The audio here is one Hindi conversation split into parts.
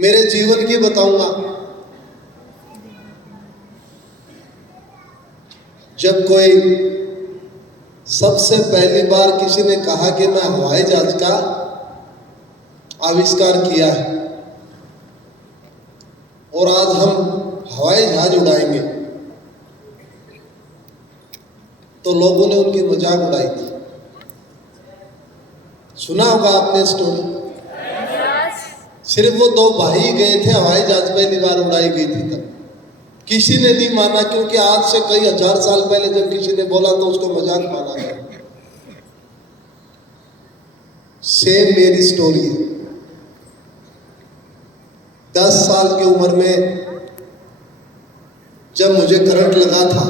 मेरे जीवन की बताऊंगा। जब कोई सबसे पहली बार किसी ने कहा कि मैं हवाई जहाज का आविष्कार किया है और आज हम हवाई जहाज उड़ाएंगे, तो लोगों ने उनकी मजाक उड़ाई थी। सुना होगा आपने स्टोरी। सिर्फ वो दो भाई गए थे, हवाई जहाज पहली बार उड़ाई गई थी तब किसी ने नहीं माना, क्योंकि आज से कई हजार साल पहले जब किसी ने बोला तो उसको मजाक माना गया। सेम मेरी स्टोरी है। 10 साल की उम्र में जब मुझे करंट लगा था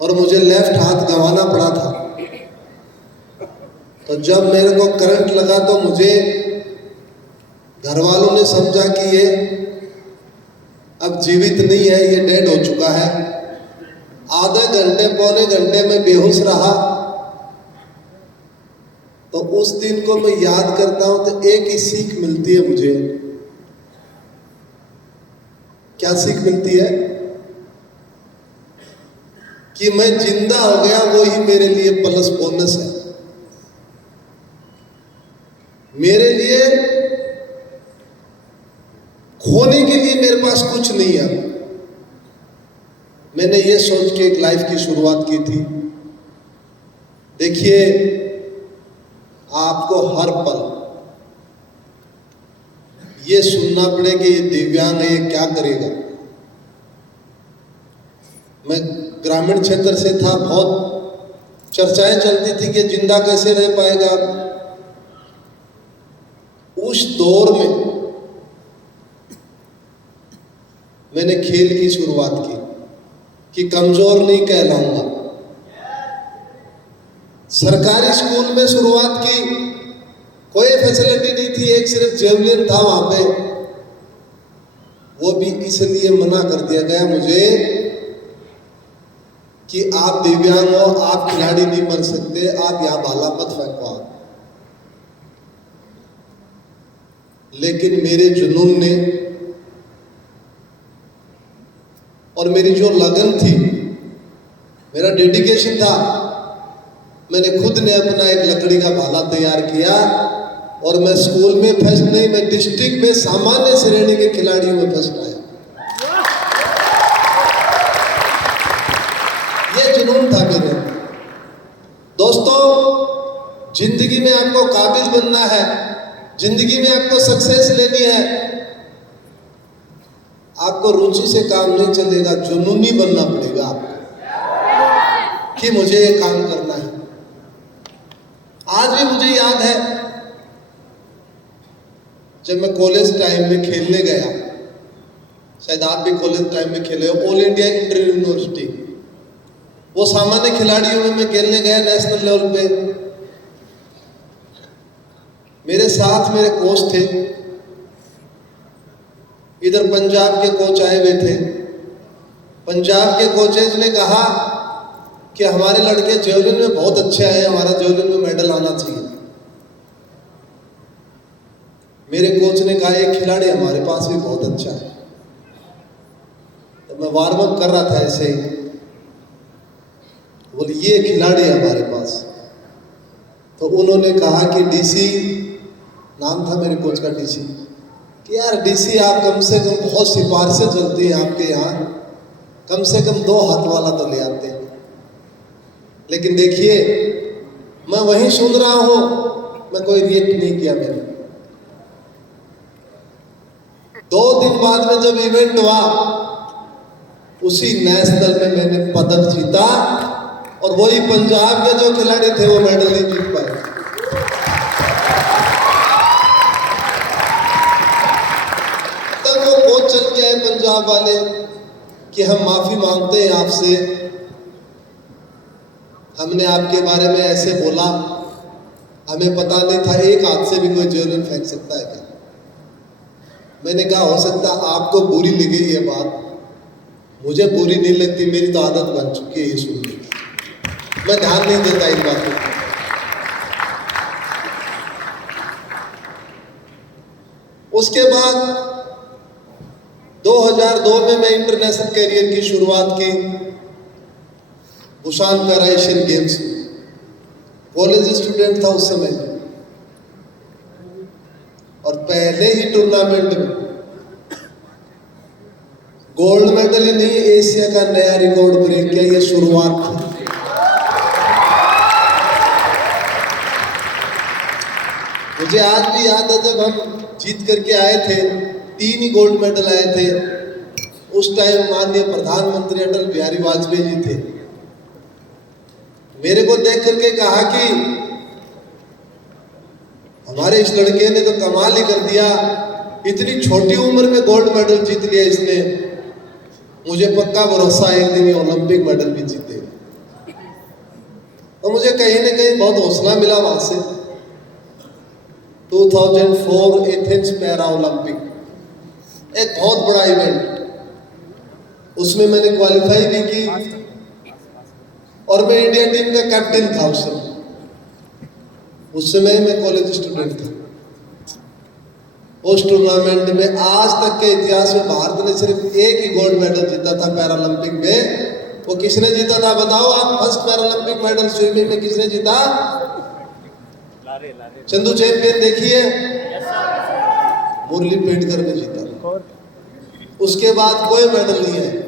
और मुझे लेफ्ट हाथ गंवाना पड़ा था, तो जब मेरे को करंट लगा तो मुझे घर वालों ने समझा कि ये अब जीवित नहीं है, ये डेड हो चुका है। आधे घंटे पौने घंटे में बेहोश रहा। तो उस दिन को मैं याद करता हूं तो एक ही सीख मिलती है मुझे। क्या सीख मिलती है? कि मैं जिंदा हो गया, वो ही मेरे लिए प्लस बोनस है। मेरे लिए खोने के लिए मेरे पास कुछ नहीं है। मैंने ये सोच के एक लाइफ की शुरुआत की थी। देखिए, आपको हर पल ये सुनना पड़े कि ये दिव्यांग है, ये क्या करेगा। मैं ग्रामीण क्षेत्र से था, बहुत चर्चाएं चलती थी कि जिंदा कैसे रह पाएगा। उस दौर में मैंने खेल की शुरुआत की कि कमजोर नहीं कहलाऊंगा। सरकारी स्कूल में शुरुआत की, कोई फैसिलिटी नहीं थी, एक सिर्फ जेवलिन था वहां पे। वो भी इसलिए मना कर दिया गया मुझे कि आप दिव्यांग हो, आप खिलाड़ी नहीं बन सकते, आप यहां भाला मत फेंको। लेकिन मेरे जुनून ने और मेरी जो लगन थी, मेरा डेडिकेशन था, मैंने खुद ने अपना एक लकड़ी का भाला तैयार किया और मैं स्कूल में फर्स्ट नहीं, मैं डिस्ट्रिक्ट में सामान्य श्रेणी के खिलाड़ियों में फर्स्ट आया। ये जुनून था मेरे। दोस्तों, जिंदगी में आपको काबिल बनना है, जिंदगी में आपको सक्सेस लेनी है, आपको रुचि से काम नहीं चलेगा, जुनूनी बनना पड़ेगा आपको कि मुझे ये काम करना है। आज भी मुझे याद है जब मैं कॉलेज टाइम में खेलने गया, शायद आप भी कॉलेज टाइम में खेले हो, ऑल इंडिया इंटर यूनिवर्सिटी, वो सामान्य खिलाड़ियों में मैं खेलने गया नेशनल लेवल पे। मेरे साथ मेरे कोच थे, इधर पंजाब के कोच आए हुए थे। पंजाब के कोचेज ने कहा कि हमारे लड़के जेवलिन में बहुत अच्छे आए, हमारा जेवलिन में मेडल आना चाहिए। मेरे कोच ने कहा एक खिलाड़ी हमारे पास भी बहुत अच्छा है। तो मैं वार्म अप कर रहा था ऐसे ही, बोले ये खिलाड़ी है हमारे पास। तो उन्होंने कहा कि डीसी, नाम था मेरे कोच का डीसी, कि यार डीसी आप कम से कम, बहुत सिफारिशें चलती हैं आपके यहाँ, कम से कम 2 हाथ वाला तो ले आते हैं। लेकिन देखिए, मैं वहीं सुन रहा हूं, मैं कोई रिएक्ट नहीं किया। मैंने 2 दिन बाद में जब इवेंट हुआ, उसी नेशनल में मैंने पदक जीता और वही पंजाब के जो खिलाड़ी थे वो मेडल नहीं जीत पाए। तब वो कोच चल के आए पंजाब वाले कि हम माफी मांगते हैं आपसे, हमने आपके बारे में ऐसे बोला, हमें पता नहीं था एक हाथ से भी कोई जेवलिन फेंक सकता है क्या। मैंने कहा हो सकता आपको बुरी लगी ये बात, मुझे बुरी नहीं लगती, मेरी तो आदत बन चुकी है ये सुनने की, मैं ध्यान नहीं देता इन बातों को। उसके बाद 2002 में मैं इंटरनेशनल करियर की शुरुआत की Busan para Asian games. College student था उस समय और पहले ही टूर्नामेंट में गोल्ड मेडल ही नहीं, एशिया का नया रिकॉर्ड ब्रेक किया। ये शुरुआत थी। मुझे आज भी याद है जब हम जीत करके आए थे, 3 ही गोल्ड मेडल आए थे। उस टाइम माननीय प्रधानमंत्री अटल बिहारी वाजपेयी जी थे। मेरे को देख करके कहा कि हमारे इस लड़के ने तो कमाल ही कर दिया, इतनी छोटी उम्र में गोल्ड मेडल जीत लिया इसने। मुझे पक्का भरोसा है एक दिन ये ओलंपिक मेडल भी जीते। तो मुझे कहीं ना कहीं बहुत हौसला मिला वहां से। 2004 एथेंस पैरा ओलंपिक एक बहुत बड़ा इवेंट, उसमें मैंने क्वालिफाई भी की और मैं इंडिया टीम का कैप्टन था उस समय। उस समय मैं कॉलेज स्टूडेंट था। उस टूर्नामेंट में आज तक के इतिहास में भारत ने सिर्फ एक ही गोल्ड मेडल जीता था पैरालंपिक में। वो किसने जीता था बताओ आप? फर्स्ट पैरालंपिक मेडल स्विमिंग में किसने जीता? चंदू चैंपियन देखिए, मुरली पेडकर ने जीता। उसके बाद कोई मेडल नहीं है।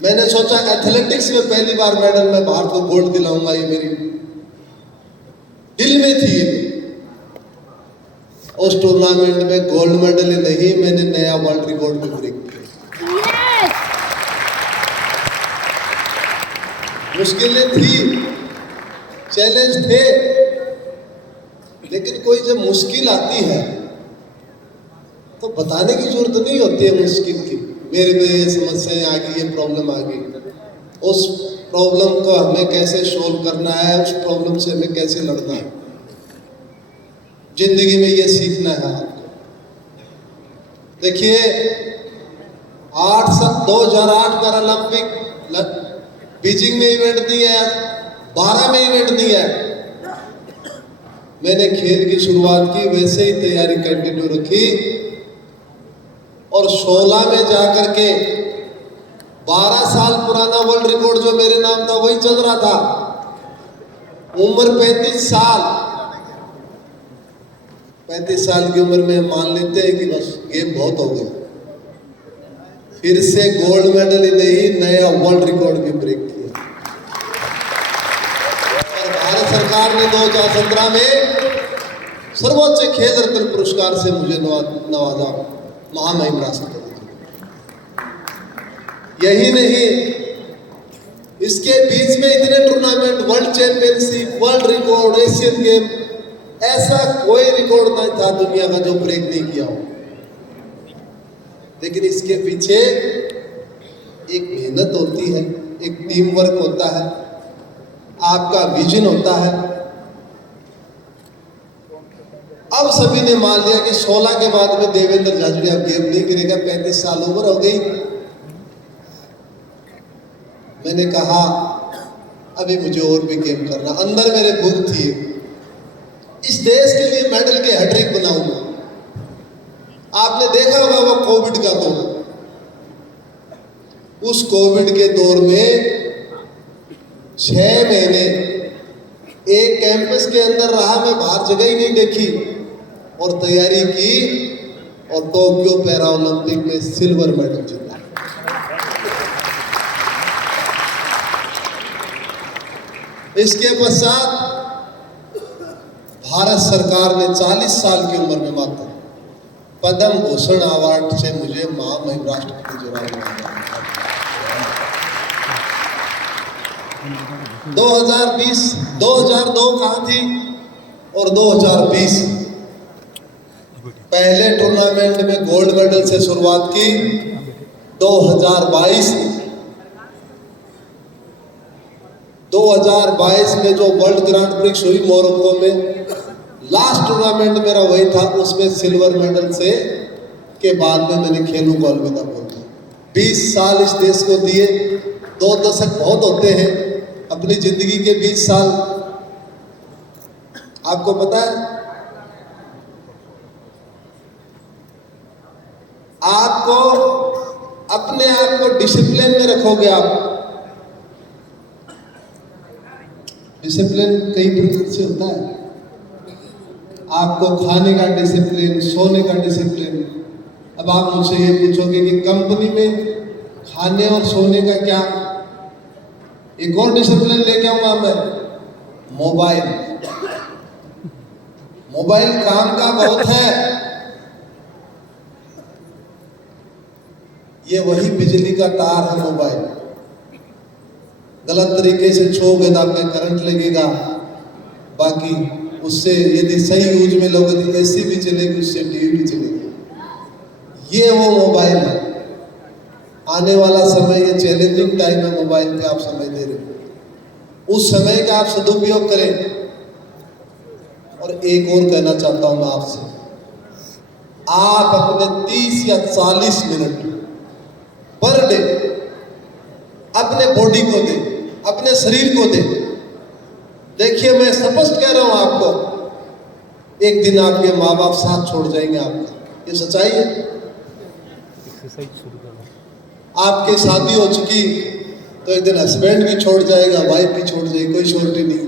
मैंने सोचा एथलेटिक्स में पहली बार मेडल मैं भारत को गोल्ड दिलाऊंगा, ये मेरी दिल में थी। उस टूर्नामेंट में गोल्ड मेडल ही नहीं, मैंने नया वर्ल्ड रिकॉर्ड भी ब्रेक किया। मुश्किलें थी, चैलेंज थे, लेकिन कोई जब मुश्किल आती है तो बताने की जरूरत नहीं होती है मुश्किल की। मेरे में ये समस्याएं आ गई, ये प्रॉब्लम आ गई। उस प्रॉब्लम को हमें कैसे सोल्व करना है, उस प्रॉब्लम से हमें कैसे लड़ना है, जिंदगी में ये सीखना है आपको। देखिए 2008 पैरालंपिक बीजिंग में इवेंट नहीं है, 12 में इवेंट नहीं है। मैंने खेल की शुरुआत की, वैसे ही तैयारी कंटिन्यू रखी और 16 में जाकर के 12 साल पुराना वर्ल्ड रिकॉर्ड जो मेरे नाम था वही चल रहा था। उम्र 35 साल। 35 साल की उम्र में मान लेते हैं कि बस गेम बहुत हो गया। फिर से गोल्ड मेडल ही नहीं, नया वर्ल्ड रिकॉर्ड भी ब्रेक किया। और भारत सरकार ने 2017 में सर्वोच्च खेल रत्न पुरस्कार से मुझे नवाजा, महामहिम राष्ट्रपति। यही नहीं, इसके बीच में इतने tournament, world championship, world record, Asian game, ऐसा कोई रिकॉर्ड नहीं था दुनिया का जो ब्रेक नहीं किया हो। लेकिन इसके पीछे एक मेहनत होती है, एक टीम वर्क होता है, आपका विजन होता है। अब सभी ने मान लिया कि 16 के बाद में देवेंद्र झाझड़िया गेम नहीं करेगा, 35 साल उम्र हो गई। मैंने कहा अभी मुझे और भी गेम करना, अंदर मेरे भूख थी, इस देश के लिए मेडल के हैट्रिक बनाऊंगा। आपने देखा होगा वो कोविड का दौर, उस कोविड के दौर में 6 महीने एक कैंपस के अंदर रहा, मैं बाहर जगह ही नहीं देखी और तैयारी की और टोक्यो पैरा ओलंपिक में सिल्वर मेडल जीता। इसके पश्चात भारत सरकार ने 40 साल की उम्र में मात्र पद्म भूषण अवार्ड से मुझे महामहिम राष्ट्रपति जुड़ा। 2002 कहाँ थी और 2020 पहले टूर्नामेंट में गोल्ड मेडल से शुरुआत की। 2022 में जो वर्ल्ड ग्रांड प्रिक्स हुई मोरक्को में, लास्ट टूर्नामेंट मेरा वही था, उसमें सिल्वर मेडल से के बाद में मैंने खेलों को अलविदा बोल दिया। 20 साल इस देश को दिए, 2 दशक बहुत होते हैं अपनी जिंदगी के 20 साल। आपको पता है आपको अपने आप को डिसिप्लिन में रखोगे। आप डिसिप्लिन कई प्रकार से होता है। आपको खाने का डिसिप्लिन, सोने का डिसिप्लिन। अब आप मुझसे ये पूछोगे कि कंपनी में खाने और सोने का क्या, एक और डिसिप्लिन लेके आऊंगा मैं, मोबाइल। मोबाइल काम का बहुत है। ये वही बिजली का तार है मोबाइल। गलत तरीके से छूओगे तो आपके करंट लगेगा। बाकी उससे यदि सही यूज में लोगे तो एसी भी चलेगी, उससे टीवी भी चलेगी। ये वो मोबाइल है। आने वाला समय, ये चैलेंजिंग टाइम है, मोबाइल पे आप समय दे रहे हो, उस समय का आप सदुपयोग करें। और एक और कहना चाहता हूं मैं आपसे, आप अपने 30 या 40 मिनट पर डे अपने बॉडी को दे, अपने शरीर को दे। देखिए मैं स्पष्ट कह रहा हूं आपको, एक दिन आपके माँ बाप साथ छोड़ जाएंगे आपका, ये सच्चाई है। आपकी शादी हो चुकी तो एक दिन हस्बैंड भी छोड़ जाएगा, वाइफ भी छोड़ जाएगी, कोई श्योरिटी नहीं।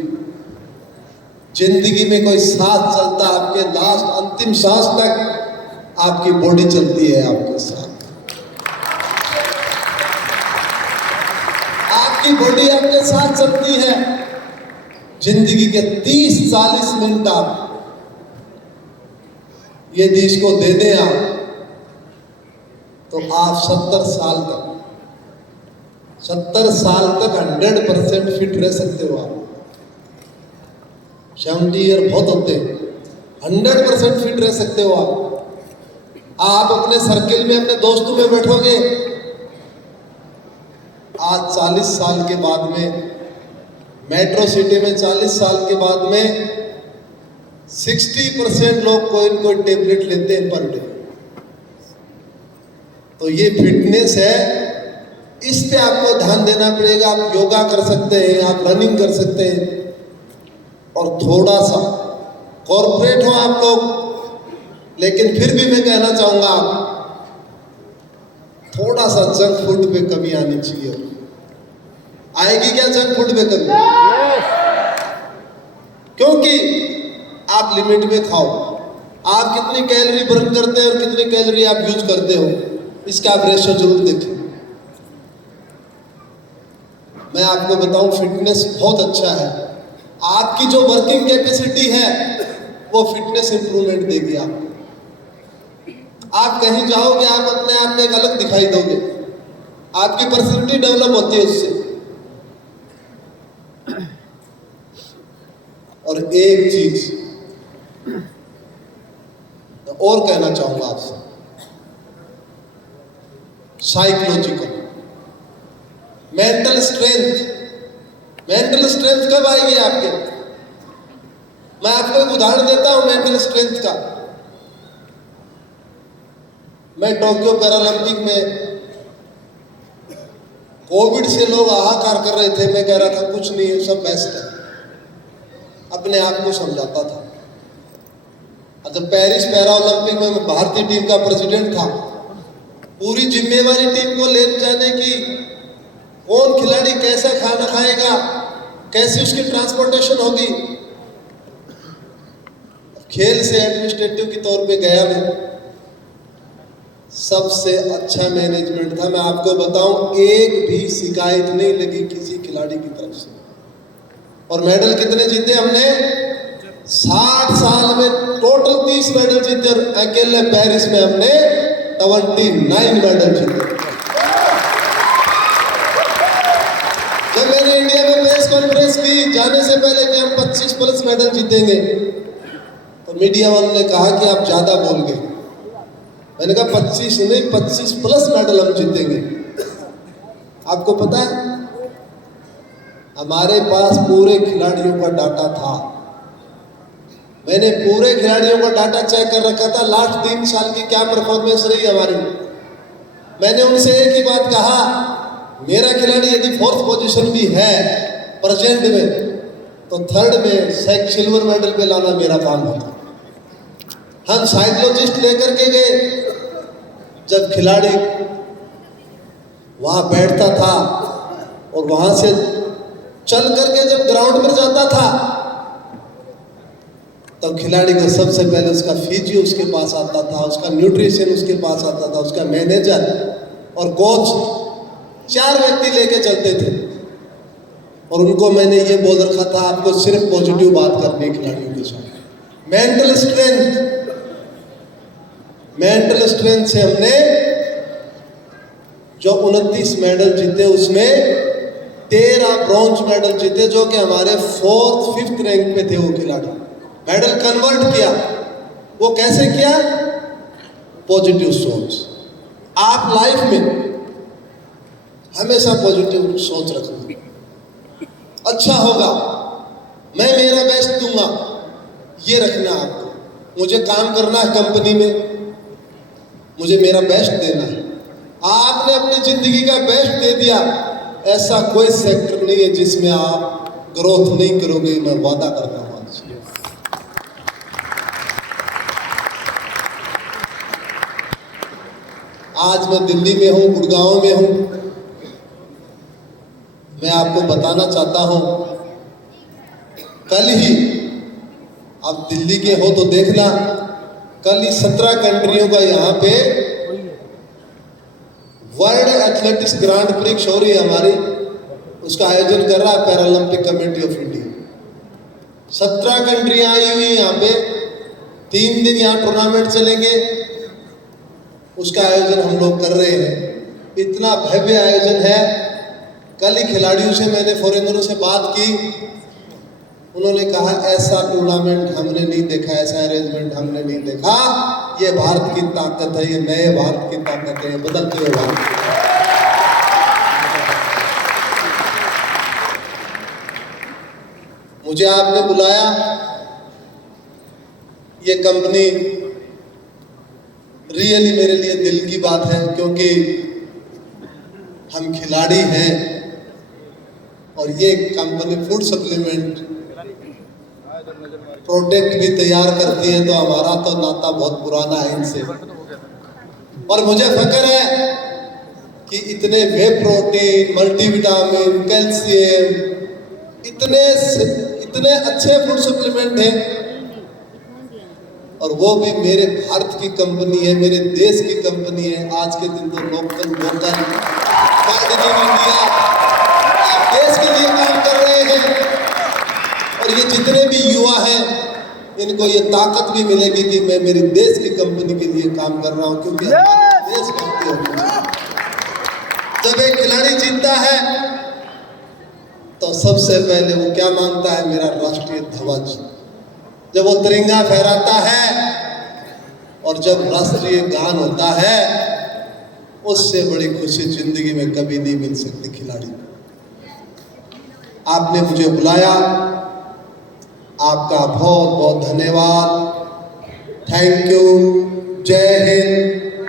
जिंदगी में कोई साथ चलता आपके लास्ट अंतिम सांस तक, आपकी बॉडी चलती है आपके साथ। आपकी बॉडी आपके साथ चलती है। जिंदगी के 30-40 मिनट आप यदि इसको दे दें आप, तो आप 70 साल तक 100% फिट रह सकते हो। आप 70 ईयर बहुत होते हैं, 100% फिट रह सकते हो आप अपने सर्किल में, अपने दोस्तों में बैठोगे। आज 40 साल के बाद में मेट्रो सिटी में 40 साल के बाद में 60% लोग कोई न कोई टेबलेट लेते हैं पर डे। तो ये फिटनेस है, इस पे आपको ध्यान देना पड़ेगा। आप योगा कर सकते हैं, आप रनिंग कर सकते हैं, और थोड़ा सा कॉर्पोरेट हो आप लोग, लेकिन फिर भी मैं कहना चाहूंगा आप थोड़ा सा जंक फूड पे कमी आनी चाहिए। आएगी क्या जंक फूड पे कमी? क्योंकि आप लिमिट में खाओ। आप कितनी कैलोरी बर्न करते हैं और कितनी कैलोरी आप यूज करते हो, इसका आप रेशो जरूर देखें। मैं आपको बताऊं, फिटनेस बहुत अच्छा है। आपकी जो वर्किंग कैपेसिटी है वो फिटनेस इंप्रूवमेंट देगी आपको। आप कहीं जाओगे, आप अपने आप में एक अलग दिखाई दोगे, आपकी पर्सनैलिटी डेवलप होती है उससे। और एक चीज और कहना चाहूंगा आपसे, साइकोलॉजिकल मेंटल स्ट्रेंथ कब आएगी आपके? मैं आपको एक उदाहरण देता हूं मेंटल स्ट्रेंथ का। मैं टोक्यो पैरालंपिक में, कोविड से लोग हाहाकार कर रहे थे, मैं कह रहा था कुछ नहीं है, सब बेस्ट है, अपने आप को समझाता था। और जब पेरिस पैरा ओलंपिक में मैं भारतीय टीम का प्रेसिडेंट था, पूरी जिम्मेवारी टीम को ले जाने की, कौन खिलाड़ी कैसा खाना खाएगा, कैसी उसकी ट्रांसपोर्टेशन होगी। खेल से एडमिनिस्ट्रेटिव के तौर पे गया मैं, सबसे अच्छा मैनेजमेंट था। मैं आपको बताऊं, एक भी शिकायत नहीं लगी किसी खिलाड़ी की तरफ से। और मेडल कितने जीते हमने? 60 साल में टोटल 30 मेडल जीते, और अकेले पेरिस में हमने 29 मेडल जीते। जब मैंने इंडिया में प्रेस कॉन्फ्रेंस की जाने से पहले कि हम 25+ मेडल जीतेंगे, तो मीडिया वालों ने कहा कि आप ज्यादा बोल गए। मैंने कहा 25 नहीं, 25+ मेडल हम जीतेंगे। आपको पता है, हमारे पास पूरे खिलाड़ियों का डाटा था। मैंने पूरे खिलाड़ियों का डाटा चेक कर रखा था, लास्ट 3 साल की क्या परफॉर्मेंस रही हमारी। मैंने उनसे एक ही बात कहा, मेरा खिलाड़ी यदि 4th पोजीशन भी है प्रेजेंट में, तो 3rd में सिल्वर मेडल पे लाना मेरा काम होता। हम साइकोलॉजिस्ट लेकर के गए, जब खिलाड़ी वहाँ बैठता था और वहाँ से चल करके जब ग्राउंड पर जाता था, तब खिलाड़ी को सबसे पहले उसका फिजियो उसके पास आता था, उसका न्यूट्रिशन उसके पास आता था, उसका मैनेजर और कोच 4 व्यक्ति लेके चलते थे। और उनको मैंने ये बोल रखा था, आपको सिर्फ पॉजिटिव बात करनी है खिलाड़ियों के साथ। मेंटल स्ट्रेंथ से हमने जो 29 मेडल जीते उसमें 13 ब्रॉन्ज मेडल जीते, जो कि हमारे 4th 5th रैंक पे थे वो खिलाड़ी। मेडल कन्वर्ट किया, वो कैसे किया? पॉजिटिव सोच। आप लाइफ में हमेशा पॉजिटिव सोच रखना, अच्छा होगा, मैं मेरा बेस्ट दूंगा, ये रखना आपको। मुझे काम करना है कंपनी में, मुझे मेरा बेस्ट देना है। आपने अपनी जिंदगी का बेस्ट दे दिया, ऐसा कोई सेक्टर नहीं है जिसमें आप ग्रोथ नहीं करोगे, मैं वादा करता हूं आपसे। आज मैं दिल्ली में हूं, गुड़गांव में हूं। मैं आपको बताना चाहता हूं, कल ही आप दिल्ली के हो तो देखना, कल ही 17 कंट्रियों का यहाँ पे वर्ल्ड एथलेटिक्स ग्रांड प्रिक्स हो रही है हमारी, उसका आयोजन कर रहा है पैरालंपिक कमेटी ऑफ इंडिया। 17 कंट्रियां आई हुई यहाँ पे, 3 दिन यहाँ टूर्नामेंट चलेंगे, उसका आयोजन हम लोग कर रहे हैं। इतना भव्य आयोजन है। कल ही खिलाड़ियों से मैंने, फॉरेनरों से बात की, उन्होंने कहा ऐसा टूर्नामेंट हमने नहीं देखा, ऐसा अरेंजमेंट हमने नहीं देखा। ये भारत की ताकत है, ये नए भारत की ताकत है, बदलते हुए भारत की। मुझे आपने बुलाया, ये कंपनी रियली मेरे लिए दिल की बात है, क्योंकि हम खिलाड़ी हैं और ये कंपनी फूड सप्लीमेंट प्रोडक्ट भी तैयार करती है, तो हमारा तो नाता बहुत पुराना है इनसे। और मुझे फक्र है कि इतने वे प्रोटीन, मल्टीविटामिन, कैल्शियम, इतने अच्छे फूड सप्लीमेंट हैं, और वो भी मेरे भारत की कंपनी है, मेरे देश की कंपनी है। आज के दिन तो लोकल इंडिया, आप देश के लिए काम कर रहे हैं। और ये जितने भी युवा हैं, इनको ये ताकत भी मिलेगी कि मैं मेरे देश की कंपनी के लिए काम कर रहा हूं, क्योंकि देश भक्ति होती है। जब एक खिलाड़ी जीतता है तो सबसे पहले वो क्या मांगता है? मेरा राष्ट्रीय ध्वज। जब वो तिरंगा फहराता है और जब राष्ट्रीय गान होता है, उससे बड़ी खुशी जिंदगी में कभी नहीं मिल सकती खिलाड़ी को। आपने मुझे बुलाया, आपका बहुत बहुत धन्यवाद। Thank you. जय हिंद,